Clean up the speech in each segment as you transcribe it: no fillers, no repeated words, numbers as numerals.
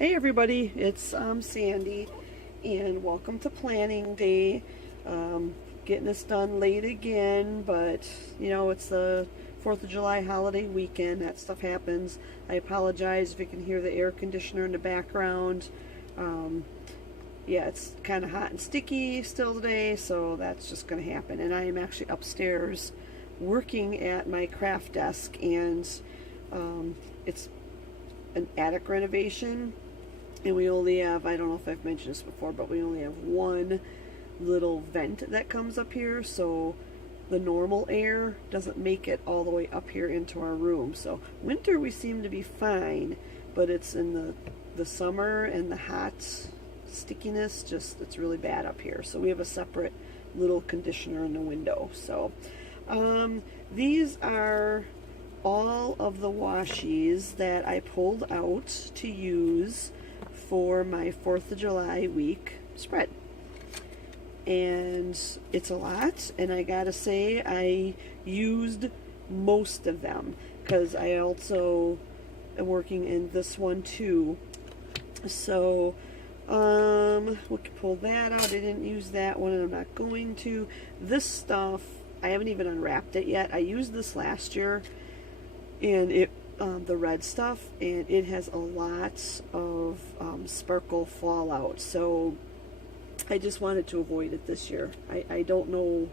Hey everybody, it's Sandy, and welcome to planning day. Getting this done late again, but it's the 4th of July holiday weekend. That stuff happens. I apologize if you can hear the air conditioner in the background. Yeah, it's kind of hot and sticky still today, so that's just going to happen. And I am actually upstairs working at my craft desk, and it's an attic renovation, and we only have, I don't know if I've mentioned this before, but we only have one little vent that comes up here, so the normal air doesn't make it all the way up here into our room. So winter we seem to be fine, but it's in the summer and the hot stickiness, just it's really bad up here. So we have a separate little conditioner in the window. So these are all of the washies that I pulled out to use for my 4th of July week spread. And it's a lot, and I gotta say I used most of them because I also am working in this one too. So we can pull that out. I didn't use that one, and I'm not going to. This stuff, I haven't even unwrapped it yet. I used this last year, and it the red stuff, and it has a lot of sparkle fallout, so I just wanted to avoid it this year. I don't know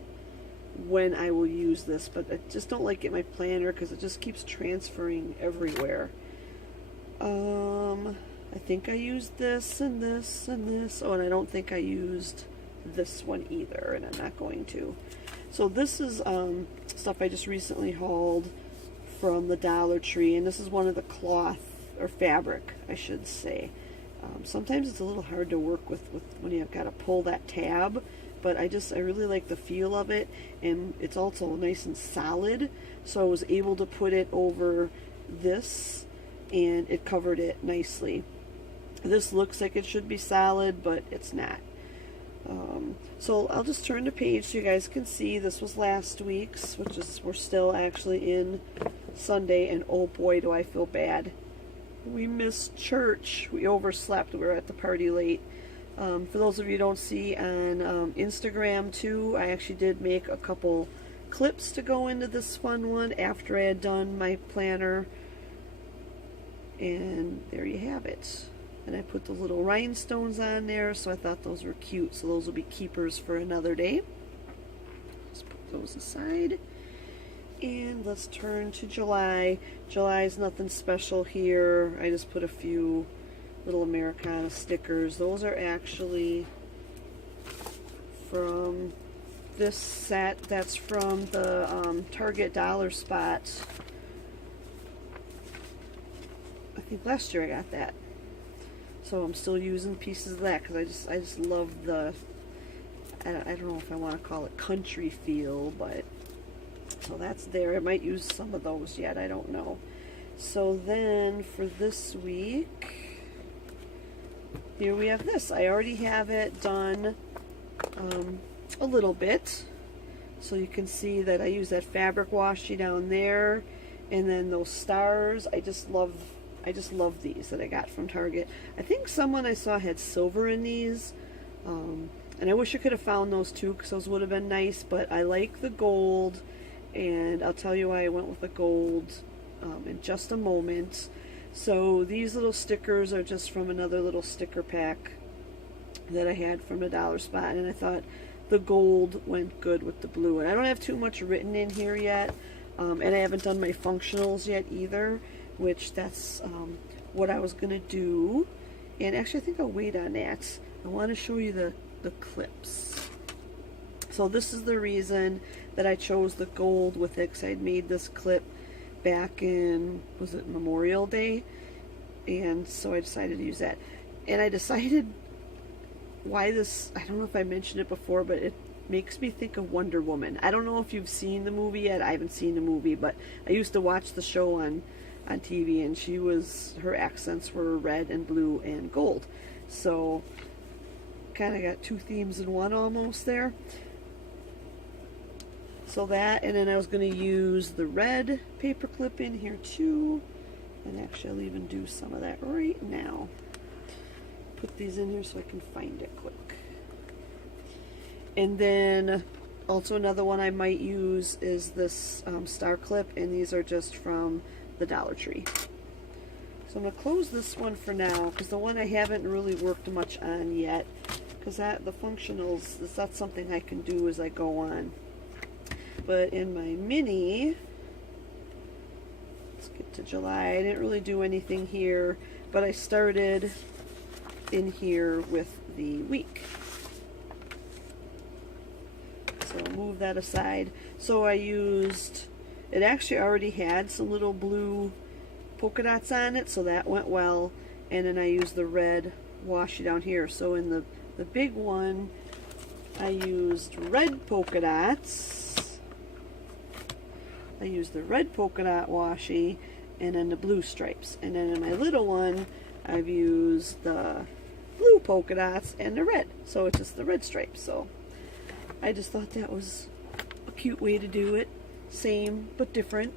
when I will use this, but I just don't like it in my planner because it just keeps transferring everywhere. I think I used this and this and this. Oh, and I don't think I used this one either, and I'm not going to. So this is stuff I just recently hauled from the Dollar Tree, and this is one of the cloth, or fabric I should say. Sometimes it's a little hard to work with when you've got to pull that tab, but I really like the feel of it, and it's also nice and solid, so I was able to put it over this and it covered it nicely. This looks like it should be solid, but it's not. So I'll just turn the page so you guys can see. This was last week's, which is, we're still actually in Sunday, and oh boy do I feel bad. We missed church. We overslept. We were at the party late. For those of you who don't see on Instagram too, I actually did make a couple clips to go into this fun one after I had done my planner. And there you have it. And I put the little rhinestones on there, so I thought those were cute. So those will be keepers for another day. Let's put those aside. And let's turn to July. July's nothing special here. I just put a few little Americana stickers. Those are actually from this set. That's from the Target Dollar Spot. I think last year I got that. So I'm still using pieces of that because I just love the, I don't know if I want to call it country feel, but so that's there. I might use some of those yet, I don't know. So then for this week, here we have this. I already have it done a little bit, so you can see that I use that fabric washi down there, and then those stars. I just love these that I got from Target. I think someone I saw had silver in these, and I wish I could have found those too, because those would have been nice, but I like the gold, and I'll tell you why I went with the gold in just a moment. So these little stickers are just from another little sticker pack that I had from the Dollar Spot, and I thought the gold went good with the blue. And I don't have too much written in here yet, and I haven't done my functionals yet either, which that's what I was going to do. And actually I think I'll wait on that. I want to show you the clips. So this is the reason that I chose the gold with it, because I had made this clip back in, was it Memorial Day? And so I decided to use that. And I decided why this, I don't know if I mentioned it before, but it makes me think of Wonder Woman. I don't know if you've seen the movie yet. I haven't seen the movie, but I used to watch the show on TV, and her accents were red and blue and gold. So kind of got two themes in one almost there. So that, and then I was going to use the red paper clip in here too. And actually I'll even do some of that right now. put these in here so I can find it quick. And then also another one I might use is this star clip, and these are just from the Dollar Tree. So I'm going to close this one for now, because the one I haven't really worked much on yet, because the functionals, that's something I can do as I go on. But in my mini, let's get to July, I didn't really do anything here, but I started in here with the week. So I'll move that aside. So I used, it actually already had some little blue polka dots on it, so that went well. And then I used the red washi down here. So in the big one, I used red polka dots. I used the red polka dot washi, and then the blue stripes. And then in my little one, I've used the blue polka dots and the red. So it's just the red stripes. So I just thought that was a cute way to do it. Same, but different.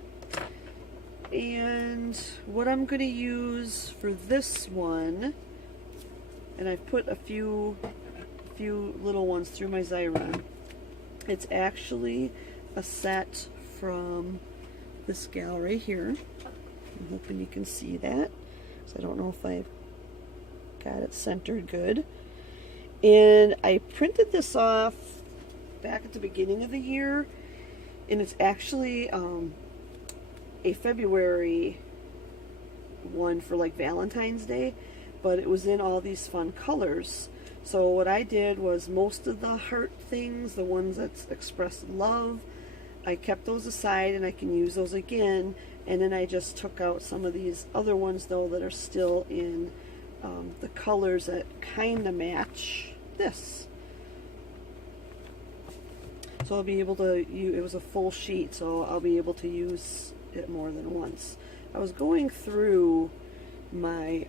And what I'm going to use for this one, and I've put a few little ones through my Xyron. It's actually a set from this gal right here. I'm hoping you can see that, because I don't know if I got it centered good. And I printed this off back at the beginning of the year, and it's actually a February one for like Valentine's Day, but it was in all these fun colors. So what I did was most of the heart things, the ones that express love, I kept those aside and I can use those again. And then I just took out some of these other ones though that are still in the colors that kind of match this. So I'll be able to use, it was a full sheet, so I'll be able to use it more than once. I was going through my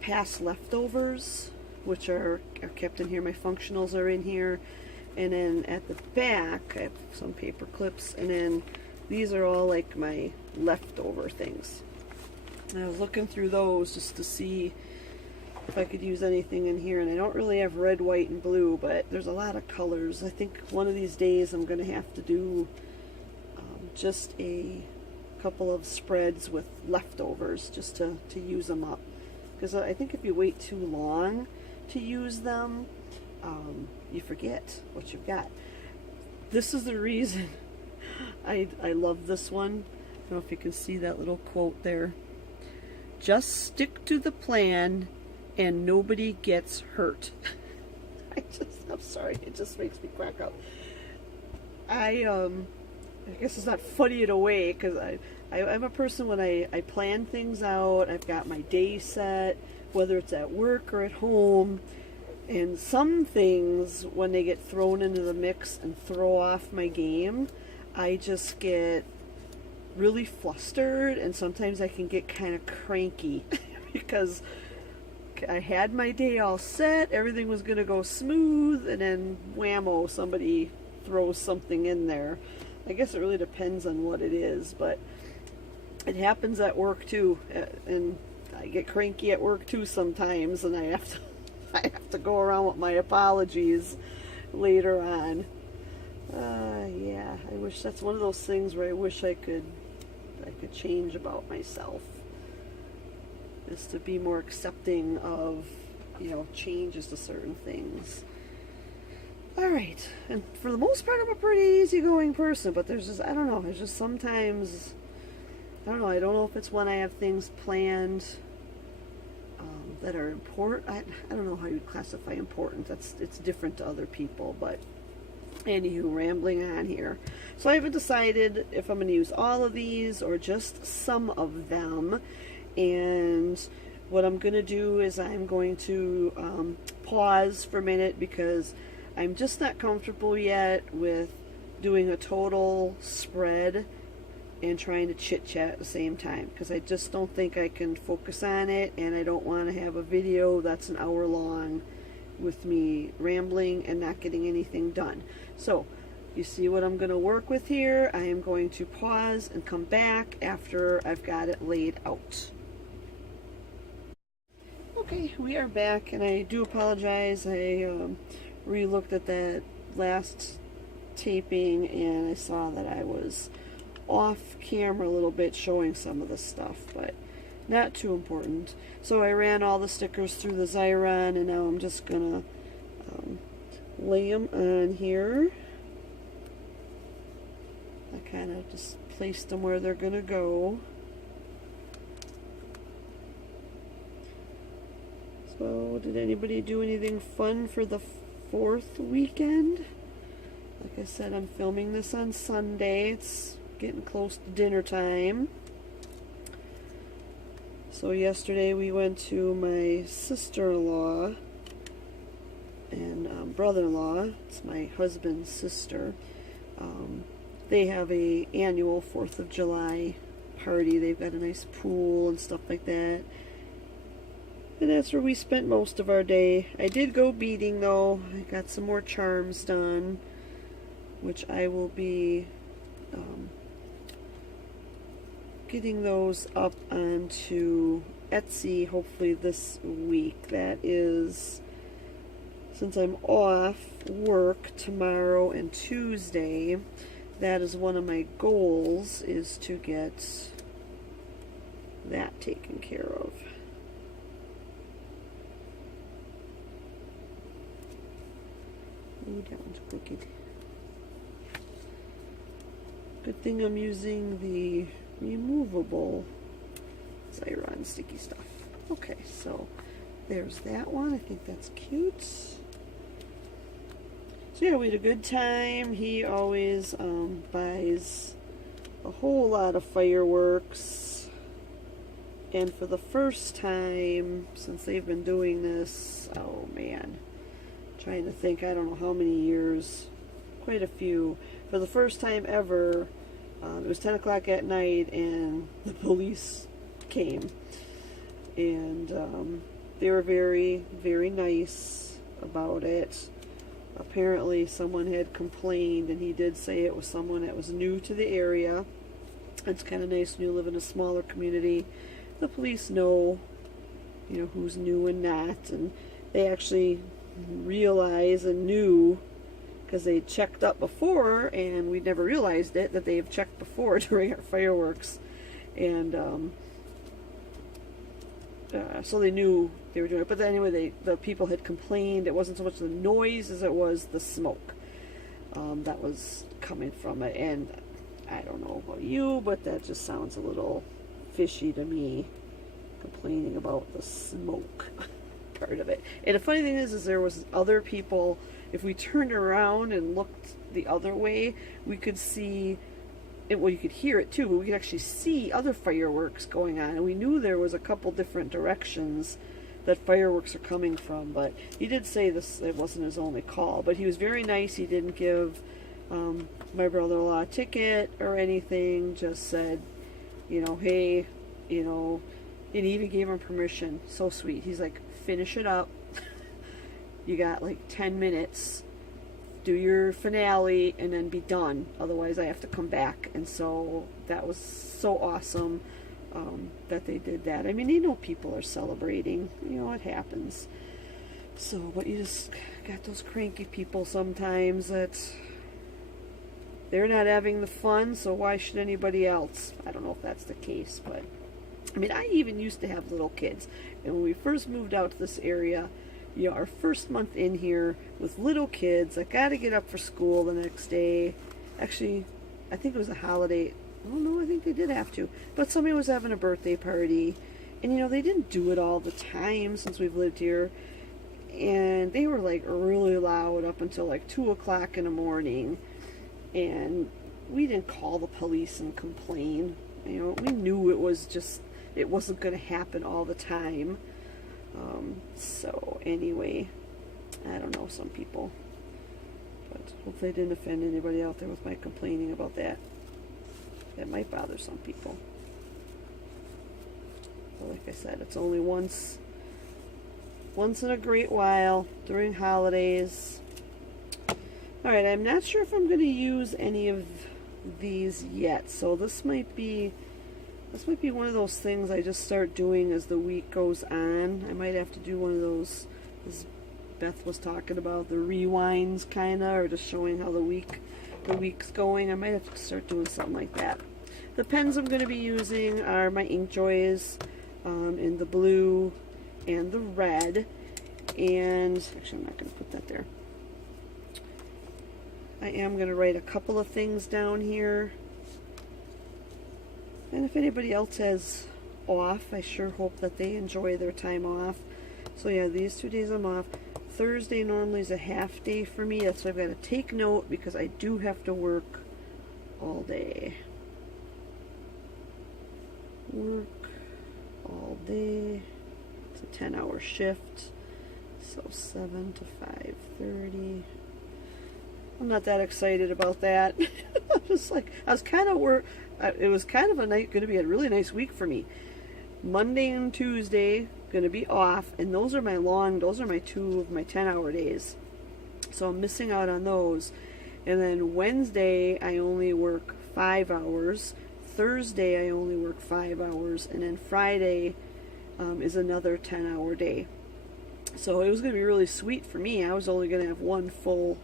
past leftovers, which are kept in here. My functionals are in here, and then at the back I have some paper clips, and then these are all like my leftover things. And I was looking through those just to see if I could use anything in here, and I don't really have red, white, and blue, but there's a lot of colors. I think one of these days I'm going to have to do just a couple of spreads with leftovers just to use them up, because I think if you wait too long to use them, you forget what you've got. This is the reason I love this one. I don't know if you can see that little quote there. Just stick to the plan and nobody gets hurt. I'm sorry, it just makes me crack up. I guess it's not funny in a way, because I'm a person when I plan things out, I've got my day set, whether it's at work or at home, and some things, when they get thrown into the mix and throw off my game, I just get really flustered, and sometimes I can get kind of cranky because I had my day all set, everything was going to go smooth, and then whammo, somebody throws something in there. I guess it really depends on what it is, but it happens at work too, and I get cranky at work too sometimes, and I have to go around with my apologies later on. Yeah, I wish that's one of those things where I wish I could change about myself, is to be more accepting of, changes to certain things. Alright, and for the most part I'm a pretty easygoing person, but there's just, I don't know, there's just sometimes, I don't know if it's when I have things planned that are important. I don't know how you'd classify important. It's different to other people, but anywho, rambling on here. So I haven't decided if I'm going to use all of these or just some of them, and what I'm going to do is I'm going to pause for a minute, because I'm just not comfortable yet with doing a total spread and trying to chit-chat at the same time, because I just don't think I can focus on it, and I don't want to have a video that's an hour long with me rambling and not getting anything done. So you see what I'm going to work with here. I am going to pause and come back after I've got it laid out. Okay, we are back, and I do apologize. I re-looked at that last taping, and I saw that I was off camera a little bit showing some of the stuff, but not too important. So I ran all the stickers through the Xyron, and now I'm just gonna lay them on here. I kind of just placed them where they're gonna go. So, did anybody do anything fun for the 4th weekend? Like I said, I'm filming this on Sunday. It's getting close to dinner time. So yesterday we went to my sister-in-law and brother-in-law. It's my husband's sister. They have a annual 4th of July party. They've got a nice pool and stuff like that. And that's where we spent most of our day. I did go beading though. I got some more charms done, which I will be getting those up onto Etsy hopefully this week. That is, since I'm off work tomorrow and Tuesday, that is one of my goals, is to get that taken care of. Ooh, that one's crooked. Good thing I'm using the removable Xyron sticky stuff. Okay, so there's that one. I think that's cute. So yeah, we had a good time. He always buys a whole lot of fireworks. And for the first time since they've been doing this, oh man, trying to think, I don't know how many years, quite a few. For the first time ever, it was 10 o'clock at night and the police came. And they were very, very nice about it. Apparently someone had complained, and he did say it was someone that was new to the area. It's kind of nice when you live in a smaller community. The police know, you know, who's new and not, and they actually realize and knew, because they checked up before and we never realized it, that they've checked before during our fireworks, and so they knew they were doing it. But then anyway, the people had complained it wasn't so much the noise as it was the smoke that was coming from it. And I don't know about you, but that just sounds a little fishy to me, complaining about the smoke part of it. And the funny thing is there was other people. If we turned around and looked the other way, we could see it. Well, you could hear it too, but we could actually see other fireworks going on, and we knew there was a couple different directions that fireworks are coming from. But he did say this, it wasn't his only call, but he was very nice. He didn't give my brother-in-law a ticket or anything, just said, you know, hey, you know, and he even gave him permission. So sweet. He's like, finish it up. You got like 10 minutes. Do your finale and then be done. Otherwise, I have to come back. And so that was so awesome that they did that. I mean, you know, people are celebrating. You know, it happens. So, but you just got those cranky people sometimes that they're not having the fun, so why should anybody else? I don't know if that's the case, but I mean, I even used to have little kids. And when we first moved out to this area, you know, our first month in here with little kids, I got to get up for school the next day. Actually, I think it was a holiday. Oh no, I think they did have to. But somebody was having a birthday party. And you know, they didn't do it all the time since we've lived here. And they were like really loud up until like 2 o'clock in the morning. And we didn't call the police and complain. You know, we knew it was just, it wasn't going to happen all the time. So anyway, I don't know, some people, but hopefully I didn't offend anybody out there with my complaining about that. That might bother some people. But like I said, it's only once in a great while during holidays. Alright, I'm not sure if I'm going to use any of these yet, so this might be This might be one of those things I just start doing as the week goes on. I might have to do one of those, as Beth was talking about, the rewinds kind of, or just showing how the week's going. I might have to start doing something like that. The pens I'm going to be using are my Inkjoys in the blue and the red. And actually, I'm not going to put that there. I am going to write a couple of things down here. And if anybody else has off, I sure hope that they enjoy their time off. So yeah, these 2 days I'm off. Thursday normally is a half day for me. That's why I've got to take note, because I do have to work all day. Work all day. It's a 10-hour shift. So 7 to 5:30. I'm not that excited about that. I'm just like, I was kind of it was kind of going to be a really nice week for me. Monday and Tuesday going to be off, and those are my 2 of my 10-hour days. So I'm missing out on those. And then Wednesday I only work 5 hours. Thursday I only work 5 hours, and then Friday is another 10-hour day. So it was going to be really sweet for me. I was only going to have one full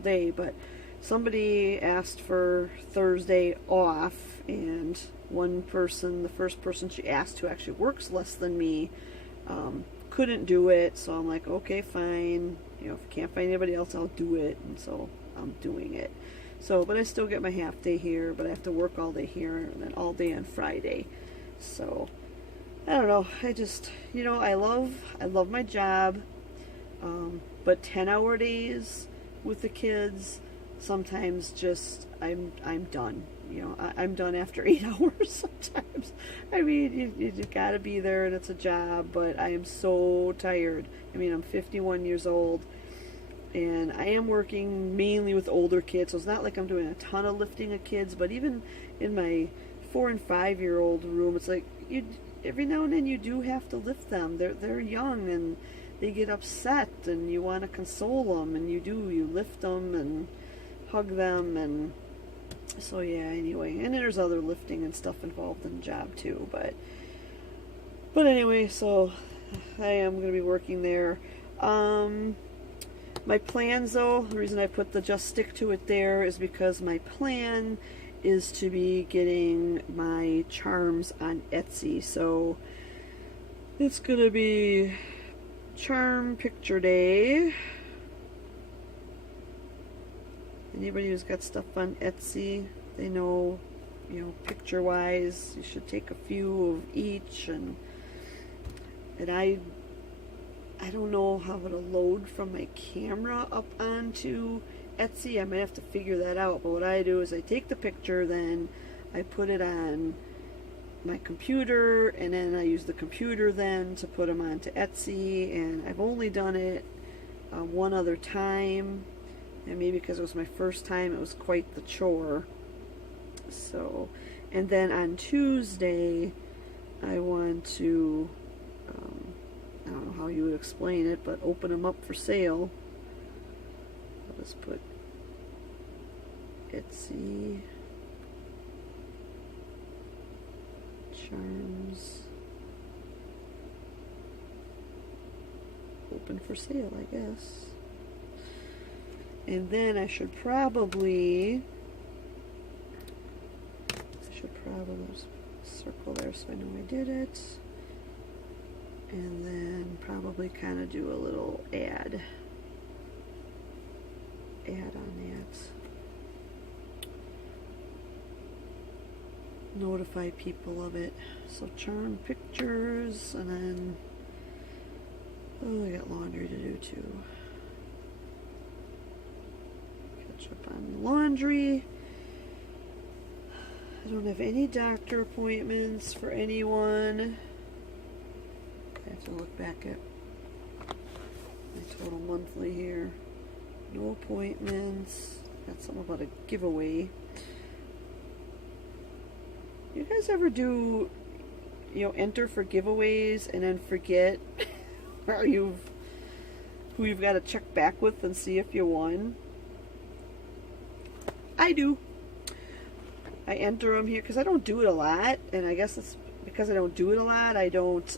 day, but somebody asked for Thursday off, and one person, the first person she asked, who actually works less than me, couldn't do it. So I'm like, okay, fine. You know, if I can't find anybody else, I'll do it. And so I'm doing it. So, but I still get my half day here, but I have to work all day here and then all day on Friday. So I don't know. I just, you know, I love my job, but 10-hour days with the kids, sometimes just I'm done. You know, I'm done after 8 hours sometimes. I mean, you gotta be there, and it's a job, but I am so tired. I mean, I'm 51 years old, and I am working mainly with older kids, so it's not like I'm doing a ton of lifting of kids, but even in my 4 and 5 year old room, it's like every now and then you do have to lift them. They're young, and they get upset, and you want to console them, and you lift them and hug them, and so yeah, anyway. And there's other lifting and stuff involved in the job too, but anyway, so I am going to be working there. My plans, though, the reason I put the just stick to it there is because my plan is to be getting my charms on Etsy. So it's going to be Charm Picture Day. Anybody who's got stuff on Etsy, they know, you know, picture-wise, you should take a few of each, and I don't know how to load from my camera up onto Etsy. I might have to figure that out, but what I do is I take the picture, then I put it on my computer, and then I use the computer then to put them onto Etsy, and I've only done it one other time, and maybe because it was my first time, it was quite the chore. So, and then on Tuesday, I want to, I don't know how you would explain it, but open them up for sale. I'll just put Etsy charms open for sale, I guess. And then I should probably circle there so I know I did it. And then probably kind of do a little ad on that. Notify people of it. So charm pictures, and then I got laundry to do too. Catch up on laundry. I don't have any doctor appointments for anyone. I have to look back at my total monthly here. No appointments. Got something about a giveaway. You guys ever do, you know, enter for giveaways and then forget who you've got to check back with and see if you won? I do. I enter them here because I don't do it a lot, and I guess it's because I don't do it a lot. I don't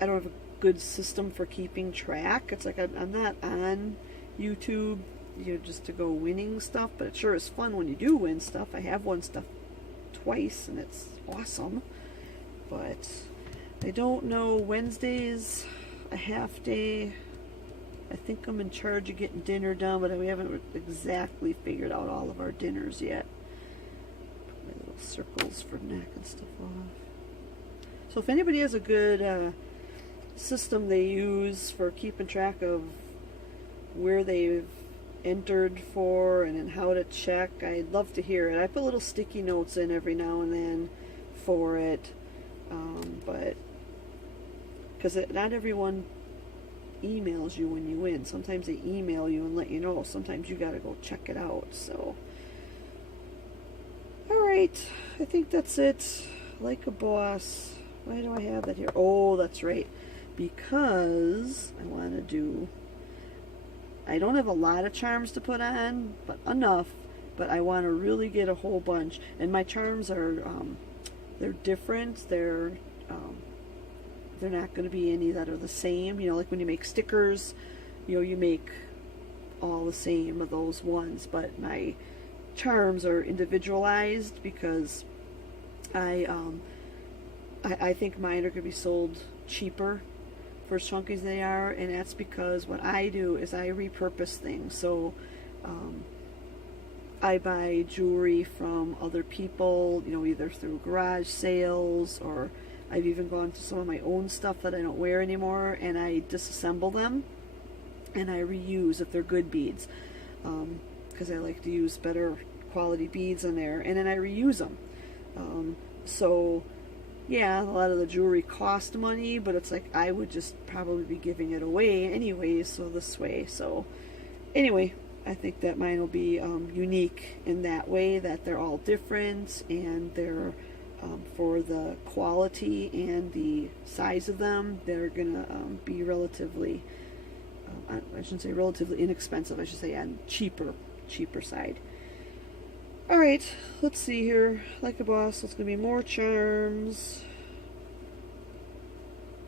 have a good system for keeping track. It's like I'm not on YouTube, just to go winning stuff, but it sure is fun when you do win stuff. I have won stuff twice, and it's awesome. But I don't know. Wednesday's a half day. I think I'm in charge of getting dinner done, but we haven't exactly figured out all of our dinners yet. Put my little circles for neck and stuff off. So if anybody has a good system they use for keeping track of where they've entered for and then how to check, I'd love to hear it. I put little sticky notes in every now and then for it, but because not everyone emails you when you win. Sometimes they email you and let you know. Sometimes you gotta go check it out. So alright, I think that's it. Like a Boss. Why do I have that here? Oh, that's right, because I want to do, I don't have a lot of charms to put on, but enough, but I want to really get a whole bunch. And my charms are they're different. They're not going to be any that are the same. Like when you make stickers, you make all the same of those ones, but my charms are individualized because I think mine are going to be sold cheaper for as chunky as they are, and that's because what I do is I repurpose things. So I buy jewelry from other people, either through garage sales, or I've even gone to some of my own stuff that I don't wear anymore, and I disassemble them and I reuse if they're good beads, because I like to use better quality beads in there, and then I reuse them. So yeah, a lot of the jewelry cost money, but it's like I would just probably be giving it away anyways, so this way. So anyway, I think that mine will be unique in that way, that they're all different, and they're for the quality and the size of them, they're gonna be relatively, I shouldn't say relatively inexpensive, I should say on cheaper side. Alright, let's see here. Like a Boss, it's going to be more charms.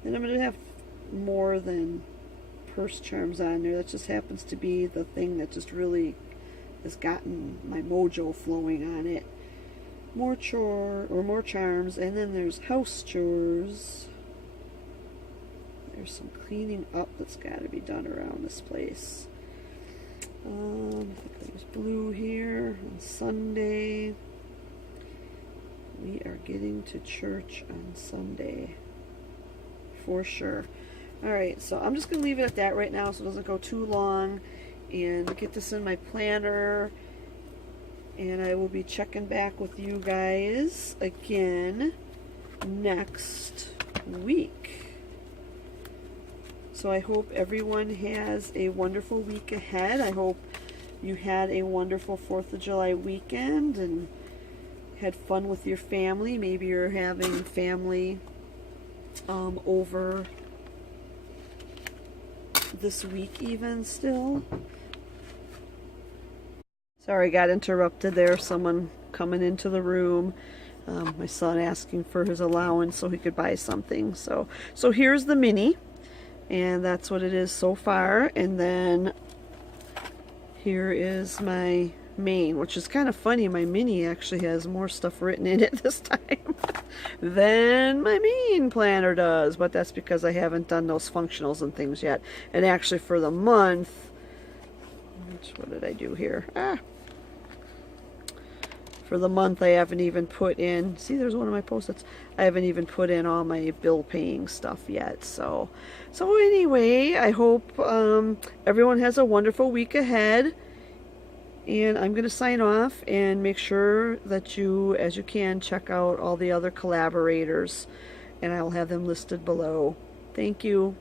And I'm going to have more than purse charms on there. That just happens to be the thing that just really has gotten my mojo flowing on it. More charms, and then there's house chores. There's some cleaning up that's got to be done around this place. I think there's blue here on Sunday. We are getting to church on Sunday for sure. Alright, so I'm just going to leave it at that right now so it doesn't go too long, and get this in my planner, and I will be checking back with you guys again next week. So I hope everyone has a wonderful week ahead. I hope you had a wonderful 4th of July weekend and had fun with your family. Maybe you're having family over this week even still. Sorry, got interrupted there. Someone coming into the room. My son asking for his allowance so he could buy something. So here's the mini. And that's what it is so far. And then here is my main, which is kind of funny. My mini actually has more stuff written in it this time than my main planner does. But that's because I haven't done those functionals and things yet. And actually for the month, what did I do here? For the month, I haven't even put in, see, there's one of my post-its. I haven't even put in all my bill paying stuff yet. So anyway, I hope everyone has a wonderful week ahead. And I'm going to sign off, and make sure that you, as you can, check out all the other collaborators. And I'll have them listed below. Thank you.